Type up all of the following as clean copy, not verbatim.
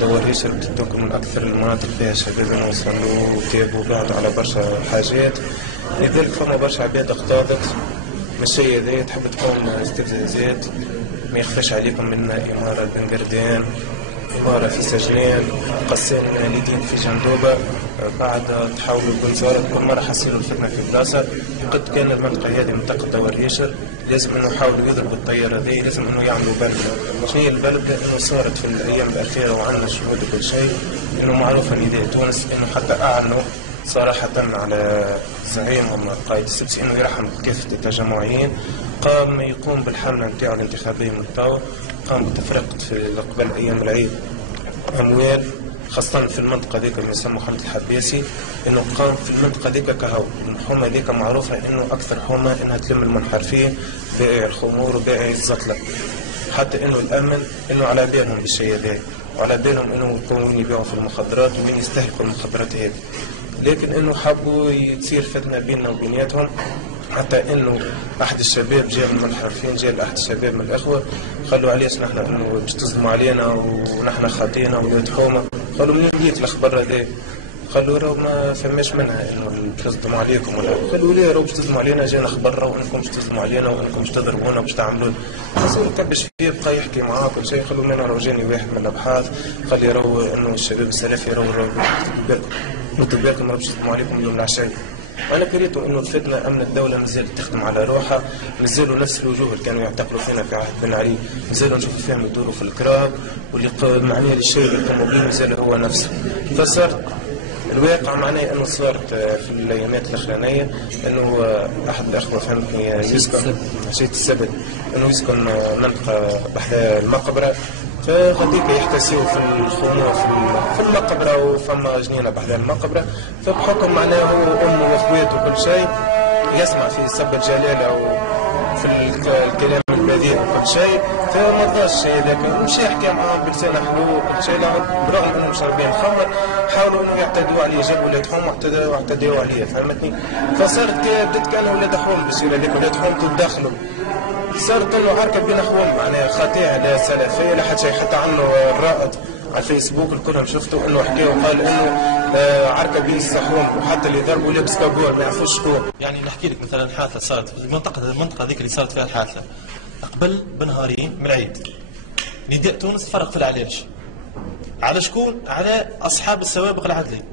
دوار تكون من أكثر المناطق فيها شباب وصلوا وتابوا وبعدوا على برشا حاجات، لذلك فما برشا عباد اقتاضت من الشيء هذا. تحب تكون استفزازات، ما يخفاش عليكم من إمارة بنقردان، إمارة في سجنان، قسام اليدين في جندوبة. بعد تحاولوا بنزارة كل مرة حصلوا الفتنة في بلاصة. قد كان المنطقة هذه منطقة دوار يشر، لازم انه يحاولوا يضربوا الطيارة هذه، لازم انه يعملوا بلدة. شنو هي البلدة؟ انه صارت في الأيام الأخيرة وعندنا شهود وكل شيء، انه معروف نداء تونس انه حتى أعلنوا صراحة على زعيمهم قائد السبسي انه يرحم كافة التجمعيين. يقوم بالحملة نتاعو الانتخابية من التو، قام بتفرقة في قبل أيام العيد أموال، خاصة في المنطقة ذيك اللي يسموا خالد الحباسي، إنه قام في المنطقة ذيك كهو. الحومة ذيك معروفة إنه أكثر حومة إنها تلم المنحرفين، بائع الخمور وبائع الزطلة، حتى إنه الأمن إنه على بالهم بالشيء هذا، وعلى بالهم إنه يكونوا يبيعوا في المخدرات ومين يستهلكوا المخدرات هذه. لكن إنه حبوا تصير فتنة بيننا وبيناتهم، حتى انه احد الشباب جاء من المنحرفين، جاء احد الشباب من الاخوه، قالوا علاش نحن انه باش تظلموا علينا ونحن خاطينا ولاد حومه. قالوا منين جيت الخبر هذا؟ قالوا راهو ما فماش منها انه تظلموا عليكم ولا. قالوا ليه راهو باش تظلموا علينا؟ جانا خبر راهو انكم باش تظلموا علينا وانكم باش تضربونا وباش تعملوا. حسين كبش فيه بقى يحكي معاه كل شيء. قالوا لنا راهو جاني واحد من الابحاث قال لي راهو انه الشباب السلفي راهو بالكم بالكم راهو باش تظلموا عليكم اليوم العشاء. أنا قريت إنه الفتنة أمن الدولة مازالت تخدم على روحها، مازالوا نفس الوجوه اللي كانوا يعتقلوا فينا في عهد بن علي، مازالوا نشوفوا فيهم يدوروا في الكراب، واللي معناه للشيء اللي قاموا به مازال هو نفسه. فصار الواقع معناه إنه صارت في الأيامات الأخرانية إنه أحد الأخوة فهمتني يسكن شيء السبت، إنه يسكن منطقة بحذا المقبرة، فغاديك يحتسيوا في الخمور في المقبرة، وفما جنينة بحذا المقبرة. فبحكم معناه هو وأمه وأخواته وكل شيء يسمع في سب الجلالة وفي الكلام البذيء وكل شيء، فما رضاش الشيء هذاك، مشى يحكي معاهم بلسان حلو وكل شيء. برغم انهم شاربين خمر حاولوا انه يعتدوا عليه، جابوا ولاد حوم واعتدوا عليه، فهمتني؟ فصارت بدات كان ولاد حوم بصير هذيك ولاد حوم تدخلوا، صارت انه عركه بين اخوان معناها خاطئه لا سلفيه لا حتى شيء. حتى عنه الرائد على الفيسبوك الكلهم شفتوا انه حكى وقال انه عركه بين الصحون، وحتى اللي ضربوا لابس كابور ما يعرفوش شكون. يعني نحكي لك مثلا حادثه صارت في المنطقه ذيك اللي صارت فيها الحادثه قبل بنهارين من العيد، نداء تونس فرق في العلاج على شكون؟ على اصحاب السوابق العدليه،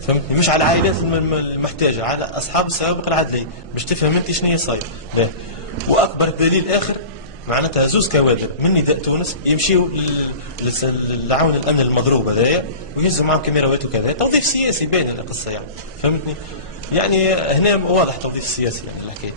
فهمتني؟ مش على العائلات المحتاجه، على اصحاب السوابق العدليه، باش تفهم انت شنو هي صاير. واكبر دليل اخر معناتها زوز كوادر من نداء تونس يمشيوا للعون الامن المضروب هذايا ويهزوا معهم كاميرات وكذا، توظيف سياسي باين القصه يعني، فهمتني؟ يعني هنا واضح توظيف سياسي يعني الحكايه.